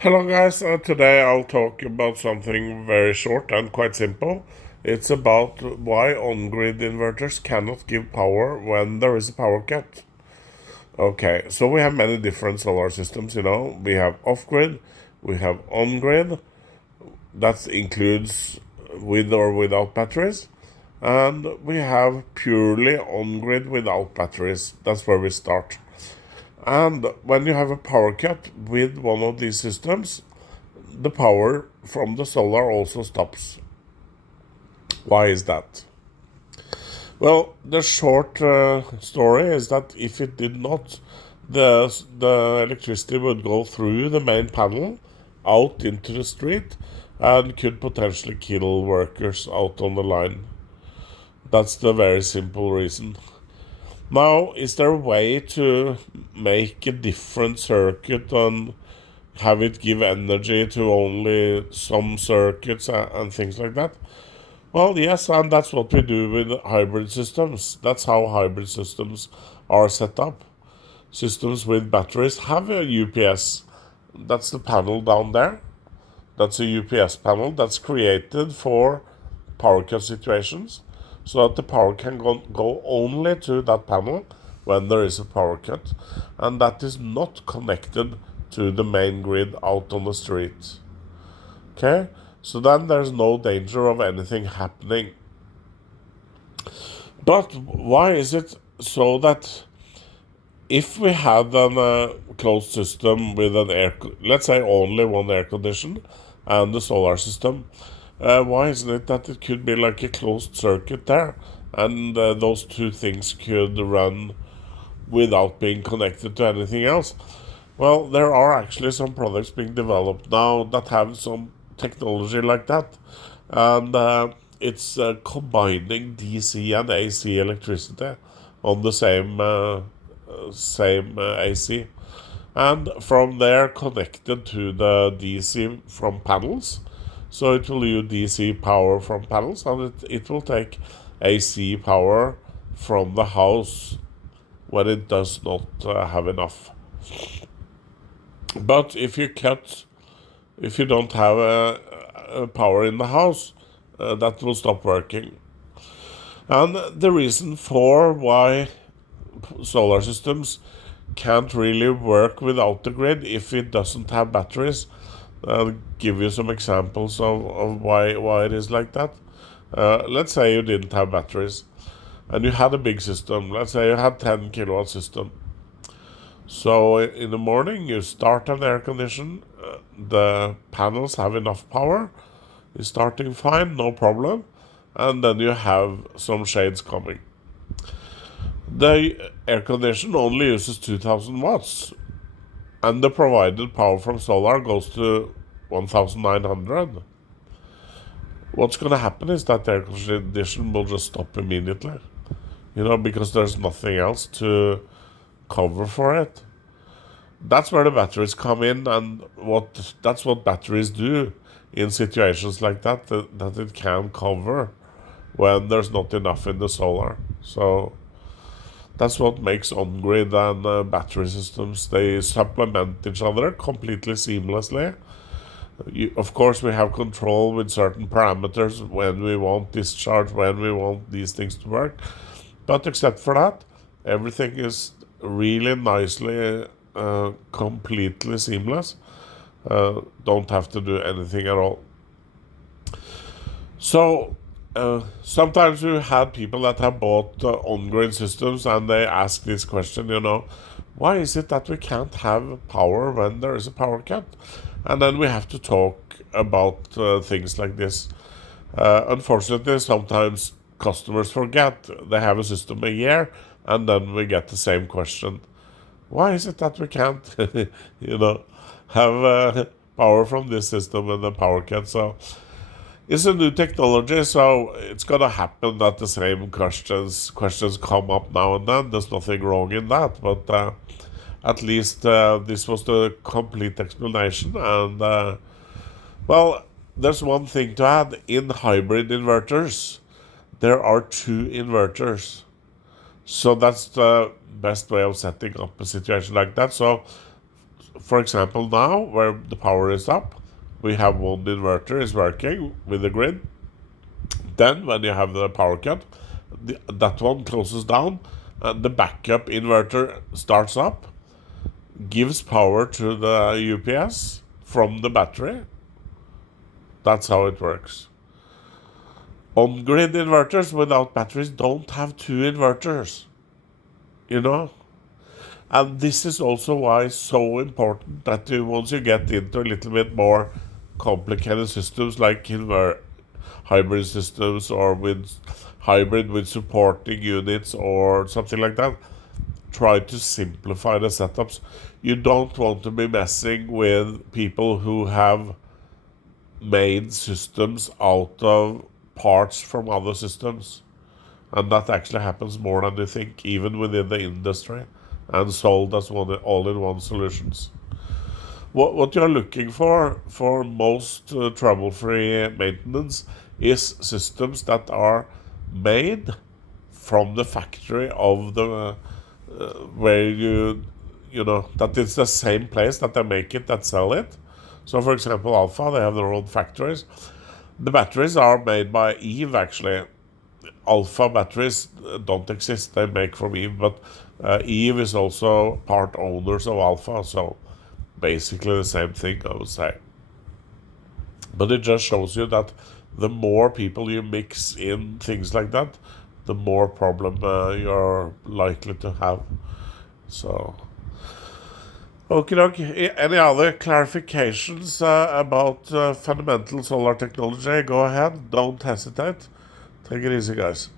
Hello guys, today I'll talk about something very short and quite simple. It's about why on-grid inverters cannot give power when there is a power cut. Okay, so we have many different solar systems, We have off-grid, we have on-grid, that includes with or without batteries, and we have purely on-grid without batteries. That's where we start. And when you have a power cut with one of these systems, the power from the solar also stops. Why is that? Well, the short story is that if it did not, the electricity would go through the main panel out into the street and could potentially kill workers out on the line. That's the very simple reason. Now, is there a way to make a different circuit and have it give energy to only some circuits and things like that? Well, yes, and that's what we do with hybrid systems. That's how hybrid systems are set up. Systems with batteries have a UPS. That's the panel down there. That's a UPS panel that's created for power cut situations, so that the power can go only to that panel when there is a power cut, and that is not connected to the main grid out on the street. Okay, so then there's no danger of anything happening. But why is it so that if we had a closed system with let's say only one air condition and the solar system, why isn't it that it could be like a closed circuit there, and those two things could run without being connected to anything else? Well, there are actually some products being developed now that have some technology like that, and it's combining DC and AC electricity on the same AC, and from there connected to the DC from panels. So it will use DC power from panels, and it will take AC power from the house when it does not have enough. But if you don't have a power in the house, that will stop working. And the reason for why solar systems can't really work without the grid if it doesn't have batteries. I'll give you some examples of why it is like that. Let's say you didn't have batteries and you had a big system. Let's say you had 10 kilowatt system. So in the morning you start an air condition, the panels have enough power, it's starting fine, no problem, and then you have some shades coming. The air condition only uses 2000 watts, and the provided power from solar goes to 1900. What's going to happen is that the air condition will just stop immediately, because there's nothing else to cover for it. That's where the batteries come in, and that's what batteries do in situations like that it can cover when there's not enough in the solar. So that's what makes on-grid and battery systems. They supplement each other completely seamlessly. Of course, we have control with certain parameters when we want discharge, when we want these things to work. But except for that, everything is really nicely, completely seamless. Don't have to do anything at all. So sometimes we had people that have bought on-grid systems, and they ask this question, why is it that we can't have power when there is a power cut? And then we have to talk about things like this. Unfortunately, sometimes customers forget. They have a system a year, and then we get the same question. Why is it that we can't, have power from this system when the power cut? So it's a new technology, so it's gonna happen that the same questions come up now and then. There's nothing wrong in that, but at least this was the complete explanation. And well, there's one thing to add. In hybrid inverters, there are two inverters, so that's the best way of setting up a situation like that. So for example, now where the power is up, we have one inverter is working with the grid. Then when you have the power cut, that one closes down, and the backup inverter starts up, gives power to the UPS from the battery. That's how it works. On-grid inverters without batteries don't have two inverters, you know? And this is also why it's so important that once you get into a little bit more complicated systems like hybrid systems or with hybrid with supporting units or something like that, try to simplify the setups. You don't want to be messing with people who have made systems out of parts from other systems. And that actually happens more than you think, even within the industry, and sold as all-in-one solutions. What you're looking for most trouble-free maintenance is systems that are made from the factory of the where you know that it's the same place that they make it, that sell it. So for example, Alpha, they have their own factories. The batteries are made by Eve, actually. Alpha batteries don't exist, they make from Eve, but Eve is also part owners of Alpha, so basically the same thing, I would say. But it just shows you that the more people you mix in things like that, the more problem you're likely to have. So, okay. Any other clarifications about fundamental solar technology? Go ahead. Don't hesitate. Take it easy, guys.